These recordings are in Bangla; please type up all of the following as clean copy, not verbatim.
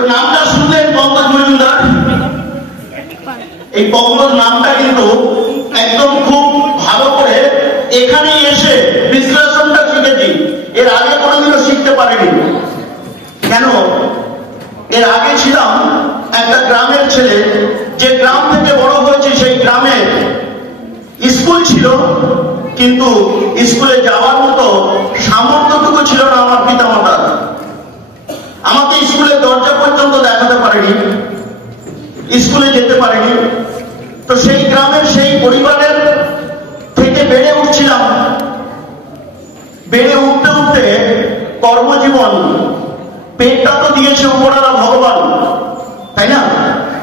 তো নামটা শুনলেন পঙ্কজ মজুমদার। এই পঙ্কজ নামটা কিন্তু একদম খুব ভালো করে এখানে এসে বিশ্লেষণটা শিখেছি, এর আগে কোনোদিনও শিখতে পারিনি। কেন? এর আগে ছিলাম একটা গ্রামের ছেলে, যে গ্রাম থেকে বড় হয়েছে সেই গ্রামে স্কুল ছিল, কিন্তু স্কুলে যাওয়ার মতো সামর্থ্যটুকু ছিল না আমার পিতামাতার। আমাকে স্কুলের দরজা পর্যন্ত দেখাতে পারেনি, স্কুলে যেতে পারেনি। তো সেই গ্রামের সেই পরিবারের থেকে বেড়ে উঠছিলাম। বেড়ে উঠতে উঠতে কর্মজীবন, পেটটা তো দিয়েছে উপরওয়ালা ভগবান, তাই না?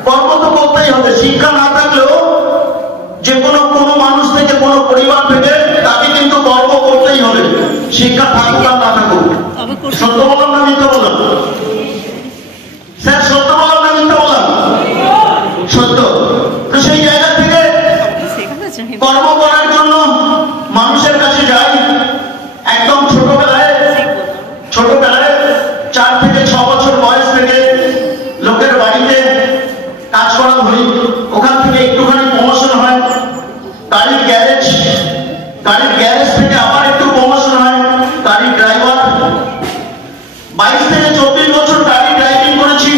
কর্ম তো করতেই হবে। শিক্ষা না থাকলেও যে কোনো মানুষ থেকে, কোনো পরিবার থেকে তাকে কিন্তু কর্ম করতেই হবে, শিক্ষা থাকুক আর না থাকুক। সত্য বললাম না মিথ্যা বললাম? স্যার সত্য বললাম না মিথ্যা বললাম? সত্য। তো সেই জায়গা থেকে কর্ম করার জন্য মানুষের কাছে যাই। একদম ছোটবেলায় 4 থেকে 6 বছর বয়স থেকে লোকের বাড়িতে কাজ করা ধরি। ওখান থেকে একটুখানি প্রমোশন হয়, গাড়ির গ্যারেজ থেকে আবার একটু প্রমোশন হয় গাড়ির ড্রাইভার। 22 থেকে 24 বছর গাড়ি ড্রাইভিং করেছি।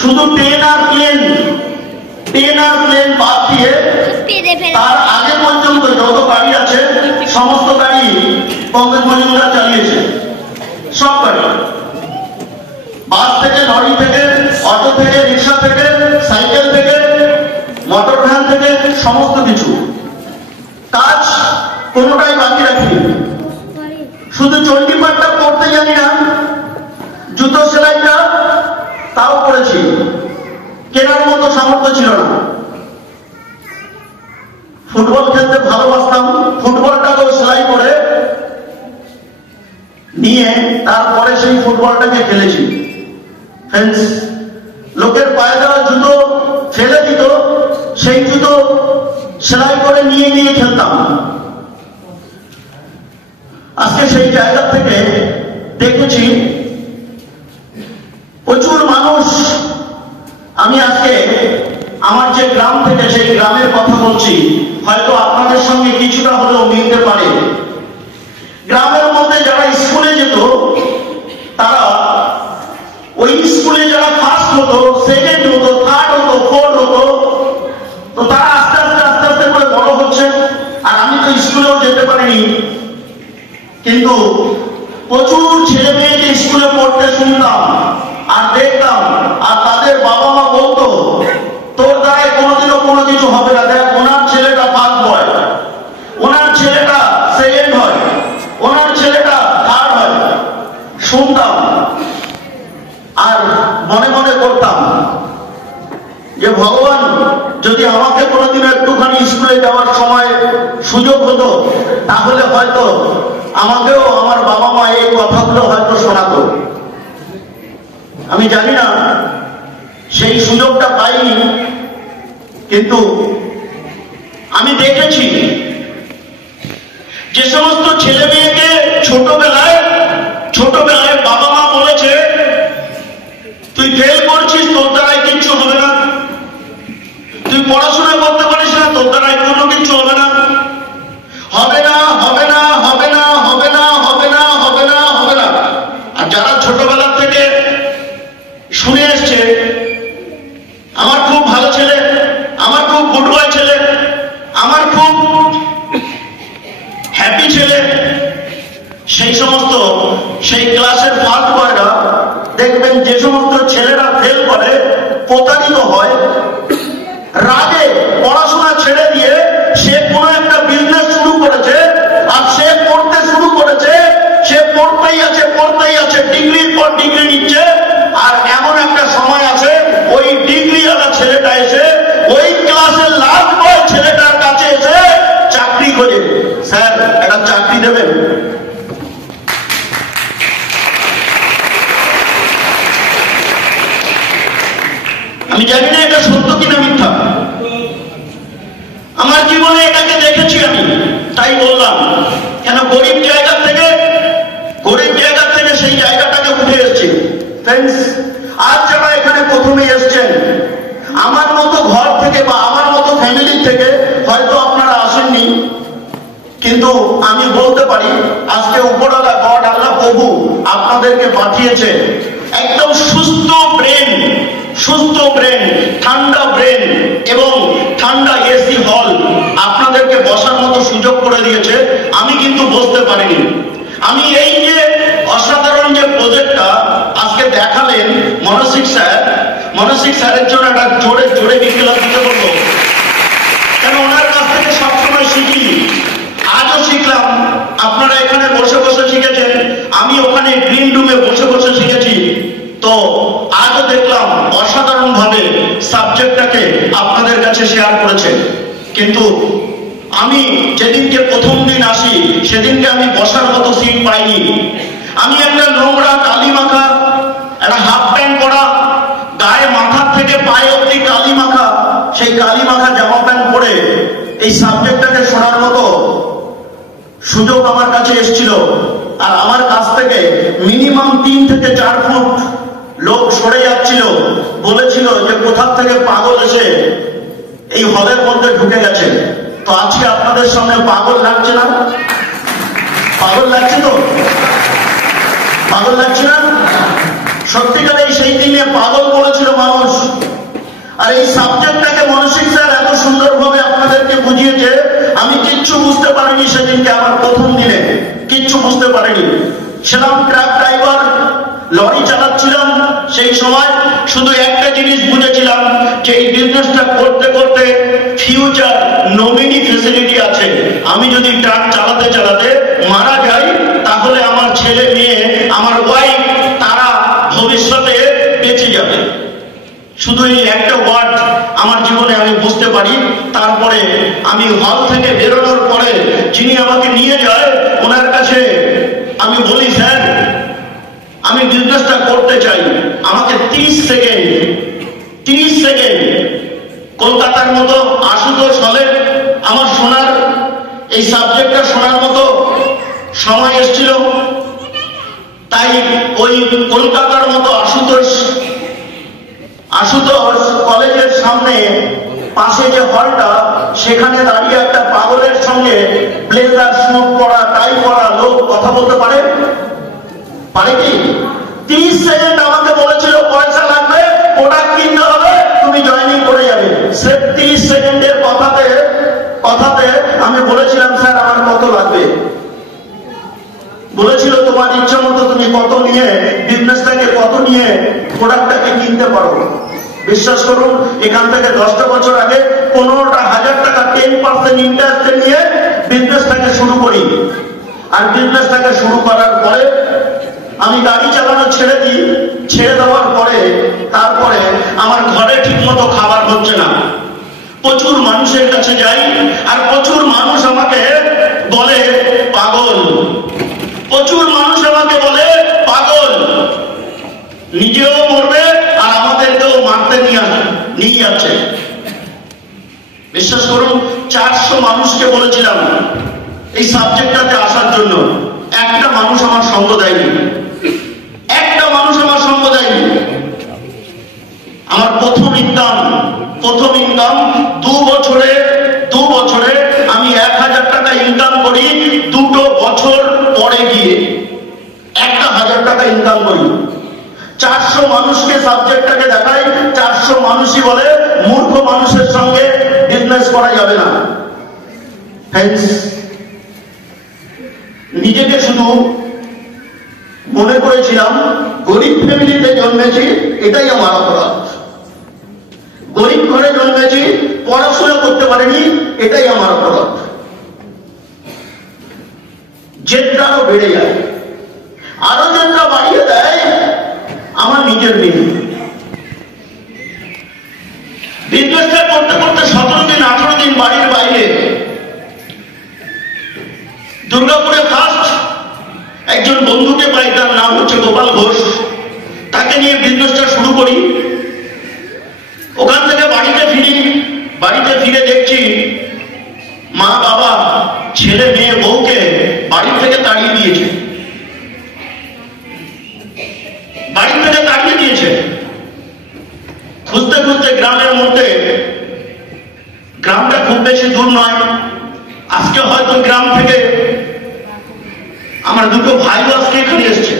শুধু ট্রেন আর প্লেন বাদ দিয়ে তার আগে পর্যন্ত যত গাড়ি আছে সমস্ত গাড়ি পঙ্কজ মজুমদার চালিয়েছে। সব গাড়ি, বাস থেকে, লরি থেকে, অটো থেকে, রিক্সা থেকে, সাইকেল থেকে, মোটর ভ্যান থেকে, সমস্ত কিছু কাজ কোনোটাই বাকি রাখিনি। শুধু চণ্ডীপাঠটা পড়তে জানি না, জুতো সেলাইটা তাও করেছি, কেনার মতো সামর্থ্য ছিল না। ফুটবল খেলতে ভালোবাসতাম, ফুটবলটাকেও সেলাই করে নিয়ে তারপরে সেই ফুটবলটাকে খেলেছি। ফ্রেন্ডস, লোকের পায়ে দেওয়া জুতো ফেলে দিত, সেই জুতো সেলাই করে নিয়ে খেলতাম। আজকে সেই জায়গা থেকে দেখেছি প্রচুর মানুষ। আমি আজকে আমার যে গ্রাম থেকে, সেই গ্রামের কথা বলছি, হয়তো আপনাদের সঙ্গে কিছুটা হলেও মিলতে পারে। গ্রামের মধ্যে যারা স্কুলে যেত, তারা ওই স্কুলে যারা ফার্স্ট হতো, সেকেন্ড হতো, থার্ড হতো, ফোর্থ হতো, তো তারা আস্তে আস্তে করে বড় হচ্ছে। আর আমি তো স্কুলেও যেতে পারিনি, কিন্তু প্রচুর ছেলে মেয়েকে স্কুলে পড়তে শুনতাম আর দেখতাম। আর তাদের বাবা মা বলতো, তোর দ্বারাই কোনোদিনও কোনো কিছু হবে না। দেখ, ওনার ছেলেটা ফার্স্ট বয়, ওনার ছেলেটা সেকেন্ড হয়, ওনার ছেলেটা থার্ড হয়। শুনতাম আর মনে মনে করতাম যে ভগবান, যদি আমাকে কোনোদিন একটুখানি স্কুলে যাওয়ার সময় সুযোগ হতো, তাহলে হয়তো আমাকেও আমার বাবা মা এই কথাগুলো হয়তো শোনাতো। আমি জানি না, সেই সুযোগটা পাইনি, কিন্তু আমি দেখেছি যে সমস্ত ছেলে মেয়েকে ছোটবেলায় বাবা মা বলেছে, তুই ফেল করছিস, তোর দ্বারাই কিচ্ছু হবে না, তুই পড়াশোনা করতে পারিস না, তোর দ্বারাই কোনো কিছু হবে না, হবে না, হবে না, হবে না, হবে না, হবে না, হবে না, হবে না। আর যারা ছোটবেলা থেকে শুনে এসছে, আমার খুব ভালো ছেলে, আমার খুব গুড বয় ছেলে, আমার খুব হ্যাপি ছেলে, সেই ক্লাসের ফার্স্ট বয়রা দেখবেন, যে সমস্ত ছেলেরা ফেল করে, প্রতারিত হয়, রাগে পড়াশোনা ছেড়ে দিয়ে সে কোনো একটা বিজনেস শুরু করেছে, আর সে পড়তে শুরু করেছে, সে পড়তেই আছে, ডিগ্রির পর ডিগ্রি নিচ্ছে। আর এমন একটা সময় আছে, ওই ডিগ্রিওয়ালা ছেলেটা এসে ওই ক্লাসের লাস্ট বয় ছেলেটার কাছে এসে চাকরি খোঁজে, স্যার একটা চাকরি দেবেন। আমি জানি না এটা সত্য কিনা মিথ্যা, আমার জীবনে এটাকে দেখেছি আমি, তাই বললাম। কেন? গরিব জায়গা থেকে সেই জায়গাটাকে উঠে এসেছি। ফ্রেন্ডস, আজ যারা এখানে প্রথমে এসছেন, আমার মতো ঘর থেকে বা আমার মতো ফ্যামিলির থেকে হয়তো আপনারা আসেননি, কিন্তু আমি বলতে পারি আজকে উপরওয়ালা গড আল্লাহ প্রভু আপনাদেরকে পাঠিয়েছে একদম সুস্থ ব্রেন, ঠান্ডা ব্রেন এবং ঠান্ডা এসি হল আপনাদেরকে বসার মতো সুযোগ করে দিয়েছে। আমি কিন্তু বসতে পারিনি। আমি এই যে অসাধারণ যে প্রজেক্টটা আজকে দেখালেন মানসিক স্যারের জন্য একটা জোরে জোরে বিপ্লব দিতে বলবো, কেন ওনার কাছ থেকে সবসময় শিখি, আজও শিখলাম। আপনারা এখানে বসে বসে শিখেছেন, আমি ওখানে গ্রিন রুমে বসে বসে শিখেছি। তো আজও দেখলাম অসাধারণ ভাবে সাবজেক্টটাকে আপনাদের কাছে শেয়ার করেছেন। কিন্তু আমি যেদিনকে প্রথম দিন আসি সেদিনকে আমি বসার মতো সিট পাইনি। আমি একটা নোংরা কালি মাখা, একটা হাফ প্যান্ট পরা, গায়ে মাথার থেকে পায়ে অব্দি কালি মাখা, সেই কালি মাখা জামা প্যান্ট পরে এই সাবজেক্টটাকে শোনার মতো সুযোগ আমার কাছে এসেছিল। আর আমার কাছ থেকে মিনিমাম 3 থেকে 4 ফুট লোক সরে যাচ্ছিল, বলেছিল যে কোথা থেকে পাগল এসে এই হলের মধ্যে ঢুকে গেছে। তো আজকে আপনাদের সামনে পাগল লাগছে না? পাগল লাগছে তো? পাগল লাগছে না? সত্যিকার সেই দিনে পাগল বলেছিল মানুষ। আর এই সাবজেক্টটাকে মানসিক স্যার এত সুন্দরভাবে আপনাদেরকে বুঝিয়েছে, আমি কিচ্ছু বুঝতে পারিনি সেদিনকে। আমার প্রথম দিনে কিচ্ছু বুঝতে পারিনি। ছিলাম ট্রাক ড্রাইভার, লরি চালাচ্ছিলাম। সেই সময় শুধু একটা জিনিস বুঝেছিলাম যে এই বিজনেসটা করতে করতে ফিউচার নমিনি ফেসিলিটি আছে। আমি যদি ট্রাক চালাতে চালাতে মারা যাই, তাহলে আমার ছেলে মেয়ে, আমার ওয়াইফ, তারা ভবিষ্যতে বেঁচে যাবে। শুধু এই একটা ওয়ার্ড আমার জীবনে আমি বুঝতে পারি। তারপরে আমি হল থেকে বেরোনোর পরে যিনি আমাকে নিয়ে যায়, ওনার কাছে আমি বলি, স্যার আমি বিজনেসটা করতে চাই, আমাকে 30 সেকেন্ড কলকাতার মতো আশুতোষ হলে আমার শোনার, এই সাবজেক্টটা শোনার মতো সময় এসেছিল। তাই ওই কলকাতার মতো আশুতোষ কলেজের সামনে পাশে যে হলটা, সেখানে দাঁড়িয়ে একটা পাগলের সঙ্গে ব্লেজার স্যুট পরা, টাই পরা লোক কথা বলতে পারে? পারে কি? 30 সেকেন্ড আমাকে বলেছিল পয়সা লাগবে, প্রোডাক্ট কিনতে হবে, তুমি জয়েনিং করে যাবে। সে 30 সেকেন্ডের কথাতে আমি বলেছিলাম, স্যার আমার কত লাগবে? বলেছিল তোমার ইচ্ছা মতো তুমি কত নিয়ে বিজনেসটাকে, কত নিয়ে প্রোডাক্টটাকে কিনতে পারো। বিশ্বাস করুন, এখান থেকে 10টা বছর আগে 15,000 টাকা 10% ইন্টারেস্টে নিয়ে বিজনেসটাকে শুরু করি। আর বিজনেসটাকে শুরু করার পরে আমি গাড়ি চালানো ছেড়ে দিই। ছেড়ে দেওয়ার পরে তারপরে আমার ঘরে ঠিক মতো খাবার হচ্ছে না। প্রচুর মানুষের কাছে যাই, আর প্রচুর মানুষ আমাকে বলে পাগল। প্রচুর মানুষ আমাকে বলে পাগল, নিজেও মরবে আর আমাদেরকেও মারতে নিয়ে যাচ্ছে। বিশ্বাস করুন, 400 মানুষকে বলেছিলাম এই সাবজেক্টটাতে আসার জন্য, একটা মানুষ আমার সঙ্গ দেয়নি। একটা মানুষ আমার সঙ্গ দেয়নি। আমার প্রথম ইনকাম 2 বছরে আমি 1000 টাকা ইনকাম করি। 2 বছর পরে গিয়ে 1000 টাকা ইনকাম করি। 400 মানুষকে সাবজেক্টটাকে দেখাই, 400 মানুষই বলে মূর্খ মানুষের সঙ্গে বিজনেস করা যাবে না। নিজেকে শুধু মনে করেছিলাম গরিব ফ্যামিলিতে জন্মেছি, এটাই আমার অপরাধ। গরিব ঘরে জন্মেছি, পড়াশোনা করতে পারিনি, এটাই আমার অপরাধ। জেদটা আরো বেড়ে যায়, আরো জেদটা বাড়িয়ে দেয় আমার নিজের মেয়ে। বিজনেসটা করতে করতে 17 দিন 18 দিন বাড়ির বাইরে দুর্গাপুরে ফার্স্ট একজন বন্ধুকে পাই, তার নাম হচ্ছে গোপাল ঘোষ। তাকে নিয়ে বিজনেসটা শুরু করি। ওখান থেকে বাড়িতে ফিরে দেখছি মা বাবা ছেলে মেয়ে বউকে বাড়ি থেকে তাড়িয়ে দিয়েছে। নয়। আজকে হয়তো গ্রাম থেকে আমার দুটো ভাই আজকে এখানে এসছে।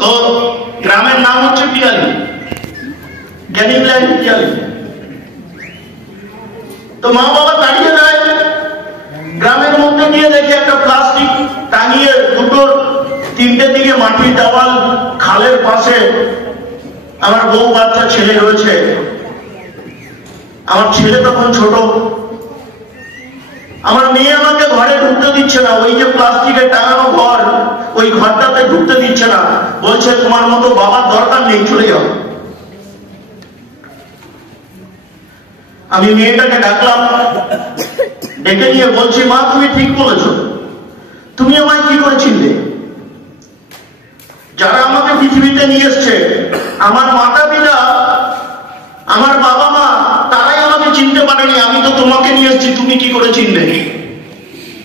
তো গ্রামের নাম হচ্ছে পিয়ালি, ক্যানিং ল্যান্ড পিয়ালি। তো মা বাবা দাঁড়িয়ে দেয়, গ্রামের মধ্যে গিয়ে দেখি একটা প্লাস্টিক টাঙিয়ে দুটোর তিনটে দিকে মাটির দেওয়াল, খালের পাশে আমার বউ বাচ্চা ছেলে রয়েছে। আমার ছেলে তখন ছোট, আমার মেয়ে আমাকে ঘরে ঢুকতে দিচ্ছে না। ওই যে প্লাস্টিকের টাঙানো ঘর, ওই ঘরটাতে ঢুকতে দিচ্ছে না, বলছে তোমার মতো বাবার দরকার নেই, চলে যাও। আমি মেয়েটাকে ডাকলাম, ডেকে নিয়ে বলছি, মা তুমি ঠিক বলেছো, তুমি আমায় কি করে চিনলে? যারা আমাকে পৃথিবীতে নিয়ে এসছে, আমার মাতা পিতা, আমার বাবা মা, তারাই আমাকে চিনতে পারেনি, আমি তো তোমাকে নিয়ে এসেছি, তুমি কি করে চিনলে?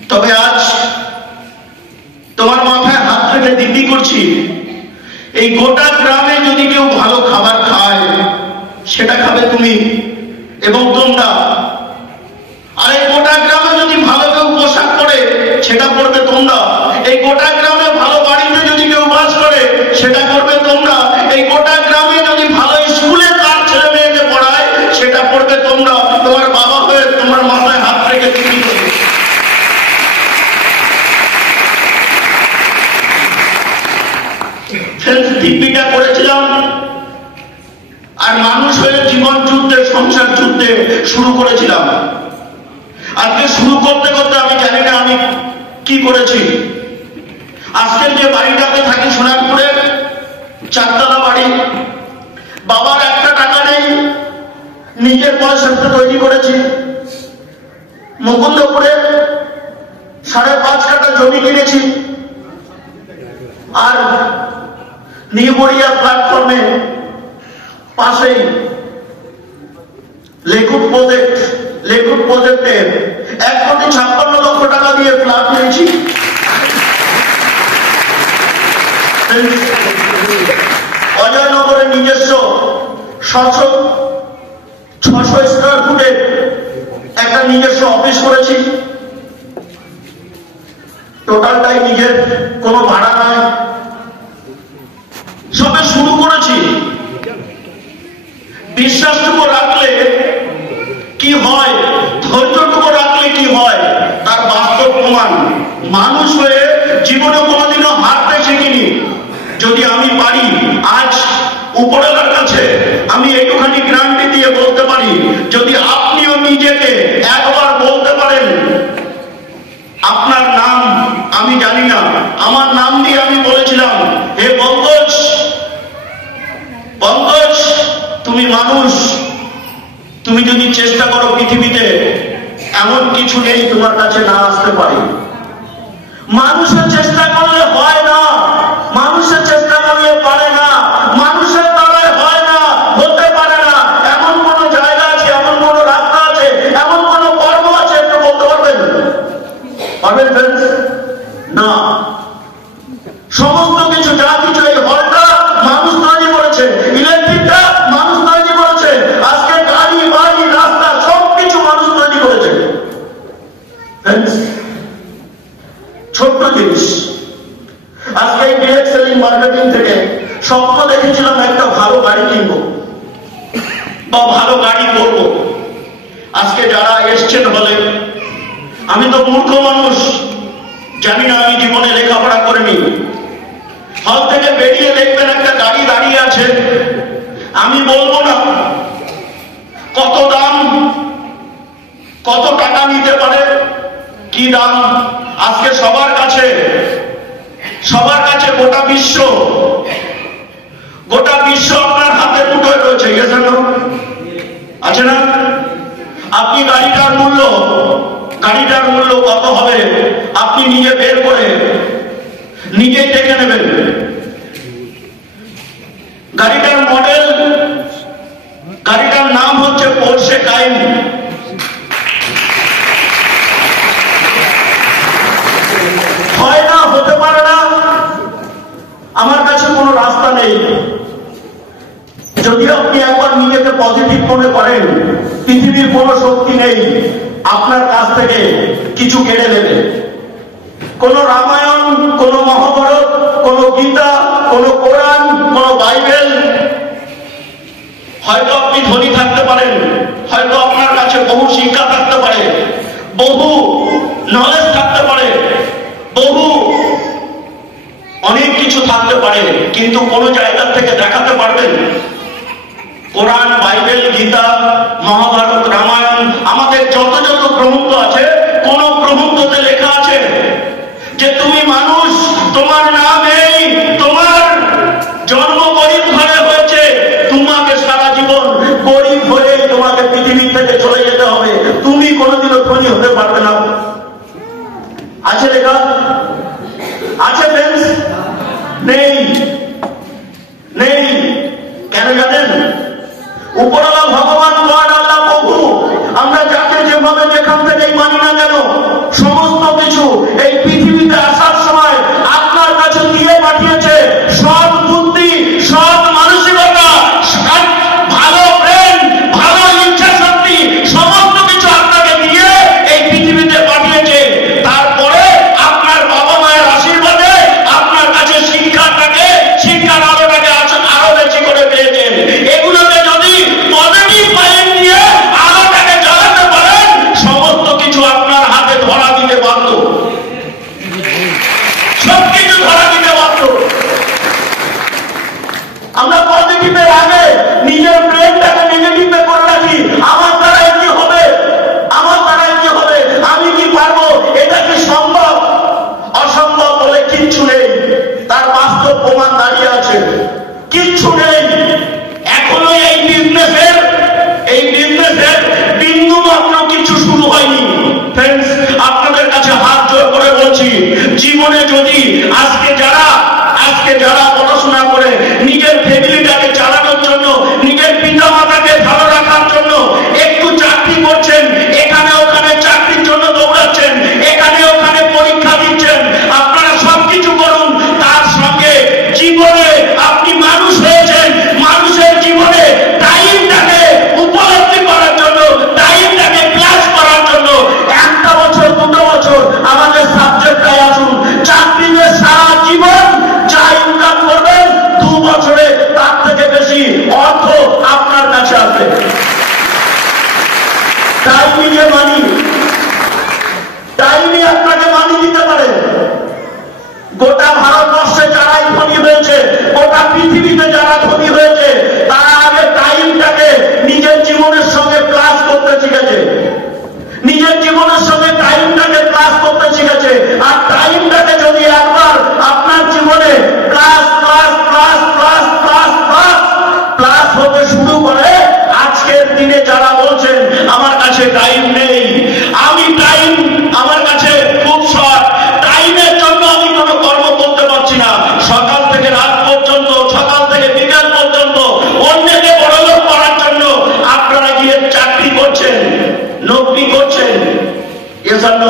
তবে আজ তোমার মাথায় হাত রেখে দিব্যি করছি, এই গোটা গ্রামে যদি কেউ ভালো খাবার খায়, সেটা খাবে তুমি এবং তোমরা। আর এই গোটা গ্রামে যদি ভালো কেউ পোশাক পরে, সেটা পরবে তোমরা। এই গোটা গ্রামে ভালো বাড়িতে যদি কেউ বাস করে, সেটা করবে তোমরা। এই গোটা গ্রামে যদি ভালো স্কুলে তার ছেলে মেয়েকে পড়ায়, সেটা করবে তোমরা। তোমার বাবা হয়ে তোমার মাথায় হাত রেখে দিবি। দিব্যিটা করেছিলাম, আর মানুষ হয়ে জীবন যুদ্ধে, সংসার যুদ্ধে শুরু করেছিলাম। আজকে শুরু করতে করতে আমি জানি না আমি কি করেছি। আজকের যে বাড়িটাতে থাকি সোনারপুরে, 4 তলা বাড়ি, বাবার একটা টাকা নেই, নিজের পয়সাতে তৈরি করেছি। মুকুন্দপুরে 5.5 কাঠা জমি কিনেছি, আর নিউবড়িয়া প্ল্যাটফর্মে পাশেই লেকুট প্রজেক্টে 1,56,00,000 টাকা দিয়ে ফ্ল্যাট নিয়েছি। অজয়নগরে নিজস্ব 600 স্কোয়ার ফুটের একটা নিজস্ব অফিস করেছি। টোটালটাই নিজের, কোনো ভাড়া নয়। সবে শুরু করেছি। বিশ্বাসটুকু রাখলে কি হয়, ধৈর্যটুকু রাখলে কি হয়, তার বাস্তব প্রমাণ। মানুষ হয়ে জীবনে কোনোদিনও হারতে শিখিনি। যদি আমি পারি, আজ উপরওয়ালার কাছে আমি একটুখানি গ্যারান্টি দিয়ে বলতে পারি, যদি আপনিও নিজেকে একবার বলতে পারেন, আপনার নাম আমি জানি না, আমার নাম দিয়ে আমি বলেছিলাম, হে পঙ্কজ, পঙ্কজ তুমি মানুষ, তুমি যদি চেষ্টা করো পৃথিবীতে, এমন কিছু নেই তোমার কাছে না আসতে পারে। মানুষের চেষ্টা করলে হয় না, মানুষের চেষ্টা করলে পারে না, মানুষের দ্বারাই হয় না, হতে পারে না। এমন কোন জায়গা আছে, এমন কোন রাস্তা আছে, এমন কোন কর্ম আছে, একটু বলতে পারবেন? পারবেন ফ্রেন্ডস? না। সমস্ত কিছু, যা কিছু, এই হলটা মানুষ তৈরি করেছে, ইলেকট্রিকটা মানুষ তৈরি করেছে, আজকে গাড়ি বাড়ি রাস্তা সবকিছু মানুষ তৈরি করেছে। ছোট্ট জিনিস। আজকে এই ডিরেক্ট সেলিং মার্কেটিং থেকে স্বপ্ন দেখেছিলাম একটা ভালো গাড়ি কিনবো বা ভালো গাড়ি করবো। আজকে যারা এসছেন বলে, আমি তো মূর্খ মানুষ, জানি না, আমি জীবনে লেখাপড়া করিনি। হল থেকে বেরিয়ে দেখবেন একটা গাড়ি দাঁড়িয়ে আছে, আমি বলবো না কত দাম, কত টাকা নিতে পারে, কি দাম। আজকে সবার কাছে গোটা বিশ্ব আপনার হাতের মুঠোয় রয়েছে, আছে না? আপনি গাড়িটার মূল্য কত হবে আপনি নিজে বের করে নিজেই দেখে নেবেন। গাড়িটার মডেল, গাড়িটার নাম হচ্ছে পোর্শে কাইন। হয় না, হতে পারে না, আমার কাছে কোনো রাস্তা নেই। যদি আপনি একবার নিজেকে পজিটিভ মনে করেন, পৃথিবীর কোনো শক্তি নেই আপনার কাছ থেকে কিছু কেড়ে নেবে। কোন রামায়ণ, কোন মহাভারত, কোন গীতা, কোন কোরআন, কোন বাইবেল, হয়তো আপনি ধনী থাকতে পারেন, হয়তো আপনার কাছে বহু শিক্ষা থাকতে পারে, বহু নলেজ থাকতে পারে, বহু অনেক কিছু থাকতে পারে, কিন্তু কোন জায়গা থেকে দেখাতে পারবেন কোরআন, বাইবেল, গীতা, মহাভারত, রামায়ণ, আমাদের যত যত গ্রন্থ আছে, কোন গ্রন্থতে লেখা আছে যে তুমি মানুষ, তোমার নাম এই, তোমার জন্ম গরিব ঘরে হয়েছে, তোমাকে সারা জীবন গরিব হয়ে তোমাকে পৃথিবী থেকে চলে যেতে হবে, তুমি কোনোদিনও ধনী হতে পারবে না? আছে লেখা? আছে ফ্রেন্ডস? নেই, নেই। কেন জানেন? উপরওয়ালা ভগবান, গড, আল্লাহ, প্রভু, আমরা যাকে যেভাবে যেখান থেকেই মানি না কেন, সমস্ত কিছু এই পৃথিবীতে আসার সময় আপনার কাছে দিয়ে পাঠিয়েছে। সব বুদ্ধি, সব মানসিকতা, ভালো প্রেম, ভালো ইচ্ছা শক্তি, সমস্ত কিছু আপনাকে দিয়ে এই পৃথিবীতে পাঠিয়েছে। তারপরে আপনার বাবা মায়ের আশীর্বাদে আপনার কাছে শিক্ষাটাকে, শিক্ষার আলোটাকে আরো বেশি করে পেয়েছেন। এগুলোকে যদি পজিটিভ মাইন্ড নিয়ে আলোটাকে জ্বালাতে পারেন, সমস্ত কিছু আপনার হাতে ধরা দিতে বাধ্য, সবকিছু ধরা দিতে বাধ্য। আমরা পজিটিভের আগে নিজের ব্রেনটাকে নেগেটিভে করে রাখি। আমার দ্বারাই কি হবে, আমার দ্বারাই কি হবে, আমি কি পারবো, এটা কি সম্ভব? অসম্ভব বলে কিচ্ছু নেই, তার বাস্তব প্রমাণ দাঁড়িয়ে আছে। কিচ্ছু নেই। এখনো এই বিজনেসের বিন্দু মাত্র কিছু শুরু হয়নি। ফ্রেন্ডস, আপনাদের কাছে হাত জোর করে বলছি, জীবনে যদি আজকে যারা পড়াশোনা করে নিজের ফ্যামিলিটাকে চালানোর জন্য, নিজের পিতা মাতাকে ভালো রাখার জন্য একটু চাকরি করছেন, এখানে ওখানে চাকরির জন্য দৌড়াচ্ছেন, এখানে ওখানে পরীক্ষা দিচ্ছেন, আপনারা সবকিছু করুন, তার সঙ্গে জীবনে আপনি মানুষ হয়েছেন, মানুষের জীবনে টাইমটাকে উপলব্ধি করার জন্য, টাইমটাকে ক্লাস করার জন্য 1টা বছর 2টো বছর আমাদের সাবজেক্টটাই আসুন। চাকরিতে সারা জীবন যা ইনকাম করবেন, 2 বছরে তার থেকে বেশি অর্থ আপনার কাছে আসবে। টাইমিংয়ে মানি, টাইমই আপনাকে মানি দিতে পারে। গোটা ভারতবর্ষে যারাই ধনী হয়েছে, গোটা পৃথিবীতে যারা ধনী হয়েছে, তারা আগে টাইমটাকে নিজের জীবনের সঙ্গে প্লাস করতে শিখেছে, নিজের জীবনের সঙ্গে টাইমটাকে প্লাস করতে শিখেছে। আর টাইমটাকে যদি একবার আপনার জীবনে plus plus plus plus plus plus plus হতে শুরু করে, আজকের দিনে যারা বলছেন আমার কাছে টাইম নেই, আমি টাইম আমার কাছে খুব শর্ট, টাইমের জন্য আমি কোনো কর্ম করতে পারছি না, সকাল থেকে রাত পর্যন্ত, সকাল থেকে বিকাল পর্যন্ত অন্যকে বড়লোক করার জন্য আপনারা গিয়ে চাকরি করছেন, নৌকরি করছেন, এজন্য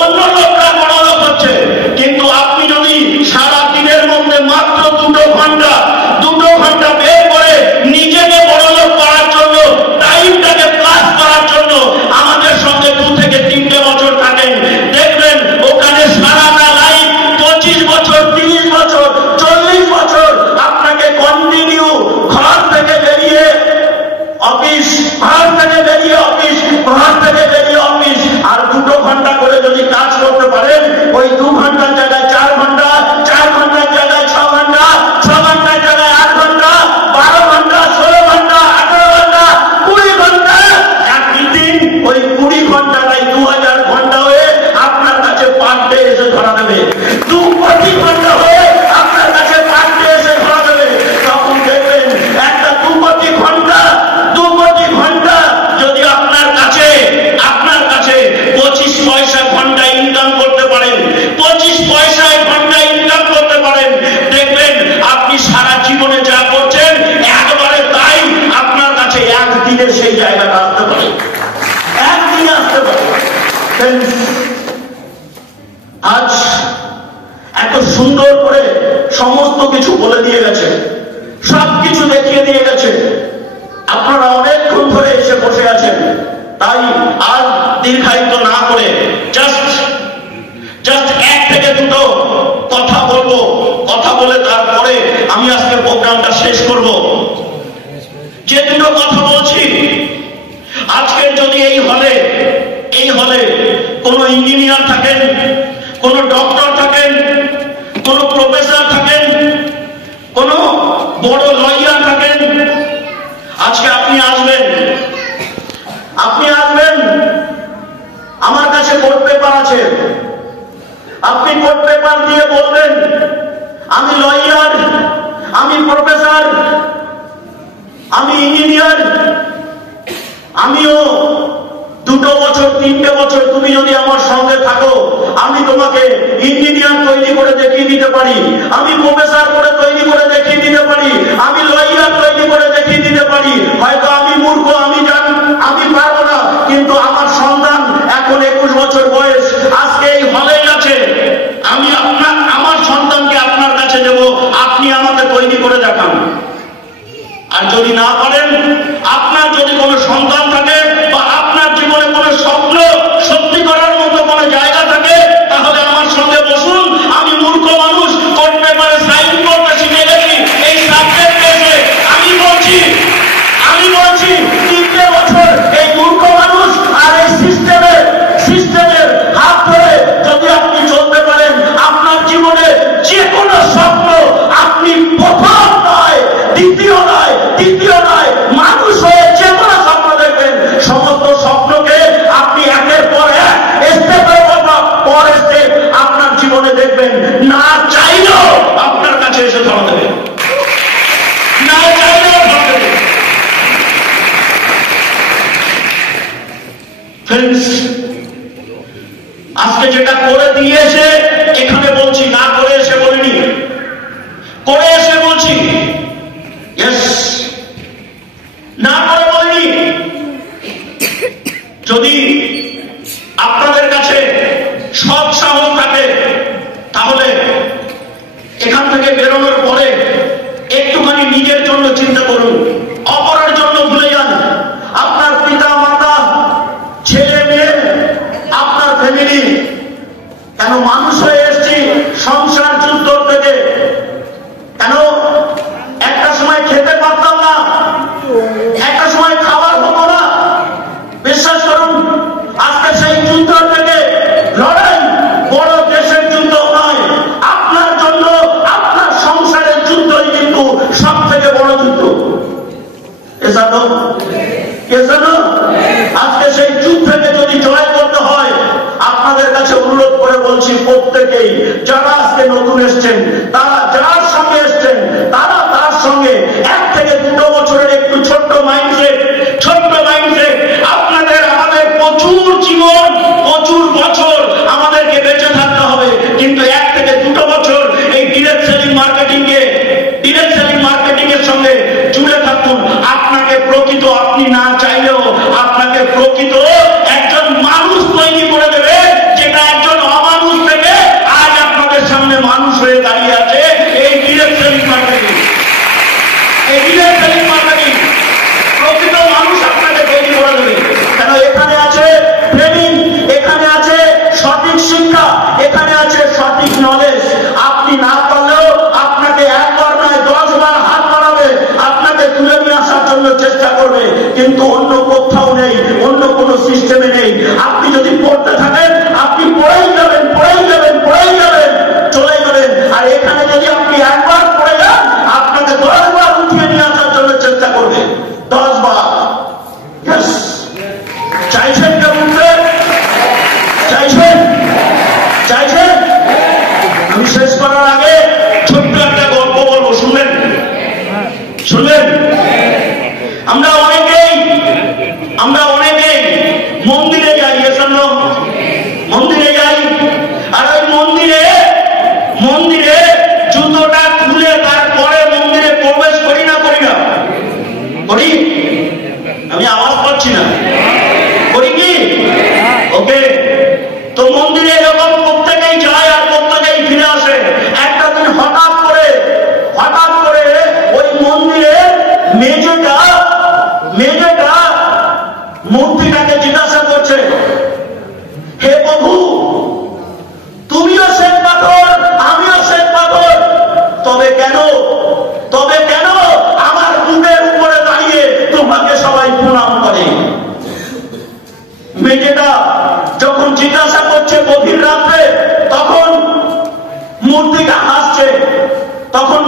অন্য লোকরা বড়লোক হচ্ছে। কিন্তু আপনি যদি সারা দিনের মধ্যে মাত্র 2 ঘন্টা বের করে নিজেকে বড়লোক করার জন্য, টাইমটাকে প্লাস করার জন্য আমাদের সঙ্গে 2 থেকে 3টে বছর থাকেন, দেখবেন ওখানে সারাটা লাইফ 25 বছর, 30 বছর, 40 বছর আপনাকে কন্টিনিউ ঘর থেকে বেরিয়ে অফিস, ঘর থেকে বেরিয়ে অফিস, ঘর থেকে বেরিয়ে অফিস, আর 2 ঘন্টা করে যদি কাজ করতে পারেন, ওই 2 ঘন্টার জায়গায় 4 ঘন্টা, 4 ঘন্টার জায়গায় 6 ঘন্টা, 6 ঘন্টার জায়গায় 8 ঘন্টা, 12 ঘন্টা, 16 ঘন্টা, 18 ঘন্টা, 20 ঘন্টা, একদিন ওই 20 ঘন্টাটাই 2000 ঘন্টা হয়ে আপনার কাছে পার ডে এসে ধরা দেবে, 2 কোটি ঘন্টা হয়ে আপনার কাছে পার ডে এসে ধরা দেবে। তখন দেখবেন একটা 2 কোটি ঘন্টা যদি আপনার কাছে 25 পয়সা ঘন্টা ইনকাম করতে পারেন, 25 পয়সায় ঘন্টা ইনকাম করতে পারেন, দেখবেন আপনি সারা জীবনে যা করছেন একবারে তাই আপনার কাছে একদিনে সেই জায়গাটা আসতে পারে, একদিনে আসতে পারে। আজ এত সুন্দর করে সমস্ত কিছু বলে দিয়ে গেছে, সবকিছু দেখিয়ে দিয়ে গেছে, আপনারা অনেক বসে আছেন, তাই আর দীর্ঘায়িত না করে জাস্ট এক থেকে দুটো কথা বলবো, কথা বলে তারপরে আমি আজকে প্রোগ্রামটা শেষ করব। যে দুটো কথা বলছি, আজকের যদি এই হলে কোন ইঞ্জিনিয়ার থাকেন, কোন ডক্টর থাকেন, কোন প্রফেসর থাকেন, কোন বড় লয়ার থাকেন, আজকে আপনি আসবেন আমার কাছে কোর্ট পেপার আছে, আপনি কোর্ট পেপার দিয়ে বলবেন আমি লয়ার, আমি প্রফেসর, আমি ইঞ্জিনিয়ার, আমিও 2 বছর 3টে বছর তুমি যদি আমার সঙ্গে থাকো, আমি তোমাকে ইঞ্জিনিয়ার তৈরি করে দেখিয়ে দিতে পারি, আমি প্রফেসর করে তৈরি করে দেখিয়ে দিতে পারি, আমি লয়ার তৈরি করে দেখিয়ে দিতে পারি। হয়তো আমি মূর্খ, আমি পারবো না, কিন্তু আমার সন্তান এখন 21 বছর বয়স, আজকে এই হলেই আছে, আমি আমার সন্তানকে আপনার কাছে দেব, আপনি আমাকে তৈরি করে দেখান। আর যদি না পারেন, আপনার যদি কোনো সন্তান থাকে বা আপনার জীবনে কোনো স্বপ্ন সত্যি করার মতো কোনো জায়গা থাকে, তাহলে আমার সঙ্গে বসুন। আমি মূর্খ মানুষ, কোর্ট পেপারে সাইন করতে শিখে গেছি, এই সাবজেক্ট পেয়েছে। আমি বলছি 3টে বছর এই মূর্খ মানুষ আর এই সিস্টেমের হাত ধরে যদি আপনি চলতে পারেন, আপনার জীবনে যে কোনো স্বপ্ন আপনি প্রথম নয়, দ্বিতীয় নয়, মানুষ হয়ে যে কোনো স্বপ্ন দেখবেন, সমস্ত স্বপ্নকে আপনি একের পর এক স্টেপের পর স্টেপ আপনার জীবনে দেখবেন, না চাইলেও আপনার কাছে এসে ধরা দেবে, না চাইলেও ধরা দেবে। ফ্রেন্ডস, আজকে যেটা করে দিয়েছে এখানে বলছি, না করে এসে বলিনি, করে এসে বলছি, না করে বলিনি। যদি আপনাদের কাছে সৎ সাহস থাকে, তাহলে এখান থেকে বেরোনোর পরে একটুখানি নিজের জন্য চিন্তা করুন, অপরের জন্য ভুলে যান। আপনার পিতা মাতা, ছেলে মেয়ে, আপনার ফ্যামিলি, কেন মানুষ হয়ে এসছি সংসার যুদ্ধ থেকে, কেন একটা সময় খেতে পারতাম না, একটা সময় খাবার হতো না, বিশ্বাস করুন আজকে সেই যুদ্ধ থেকে লড়াই বড় দেশের যুদ্ধ নয়, আপনার জন্য আপনার সংসারের যুদ্ধই কিন্তু সব থেকে বড় যুদ্ধ। আজকে সেই যুদ্ধকে যদি জয় করতে হয়, আপনাদের কাছে অনুরোধ করে বলছি, প্রত্যেকেই যারা আজকে নতুন এসছেন, তারা যার সঙ্গে এসছেন, তারা তার সঙ্গে 1 থেকে 2 বছরের একটু ছোট্ট মাইন্ডসেট, আপনাদের আমাদের প্রচুর জীবন, প্রচুর বছর আমাদেরকে বেঁচে থাকতে হবে, কিন্তু 1 থেকে 2 বছর এই ডিরেক্ট সেলিং মার্কেটিং এর সঙ্গে জুড়ে থাকুন। আপনাকে প্রকৃত, আপনি না চাইলেও আপনাকে প্রকৃত একজন মানুষ তৈরি করে দেবে, যেটা একজন অমানুষ থেকে আজ আপনাদের সামনে মানুষ হয়ে দাঁড়িয়ে আছে। এই ডিরেক্ট সেলিং মার্কেটিং, প্রকৃত মানুষ আপনাকে তৈরি করে দেবে। কেন এখানে আছে ট্রেনিং, এখানে আছে সঠিক শিক্ষা, এখানে আছে সঠিক নলেজ। আপনি না পারলেও আপনাকে 1 বার নয় 10 বার হাত বাড়াবে, আপনাকে তুলে নিয়ে আসার জন্য চেষ্টা করবে, কিন্তু অন্য কোথাও নেই, অন্য কোন সিস্টেমে নেই। আপনি যদি পড়তে থাকেন, আপনি পড়েই যাবেন, চলে যাবেন। আর এখানে যদি আপনি 1 বার পড়ে যান, আপনাকে 10 বার উঠিয়ে নিয়ে আসার জন্য চেষ্টা করবে, 10 বার। চাইছেন কেউ উঠতে? চাইছেন? আমি শেষ করার আগে ছোট্ট একটা গল্প বলবো, শুনবেন? আমরা অনেকেই মন্দিরে যাই, মন্দিরে যাই, আর ওই মন্দিরে জুতোটা খুলে তারপরে মন্দিরে প্রবেশ করি না? আমি আওয়াজ পাচ্ছি না, করি কি? ওকে, তো মন্দিরে এরকম প্রত্যেকেই যায় আর প্রত্যেকেই ফিরে আসে। একটা দিন হঠাৎ করে ওই মন্দিরে মেঝেটা তখন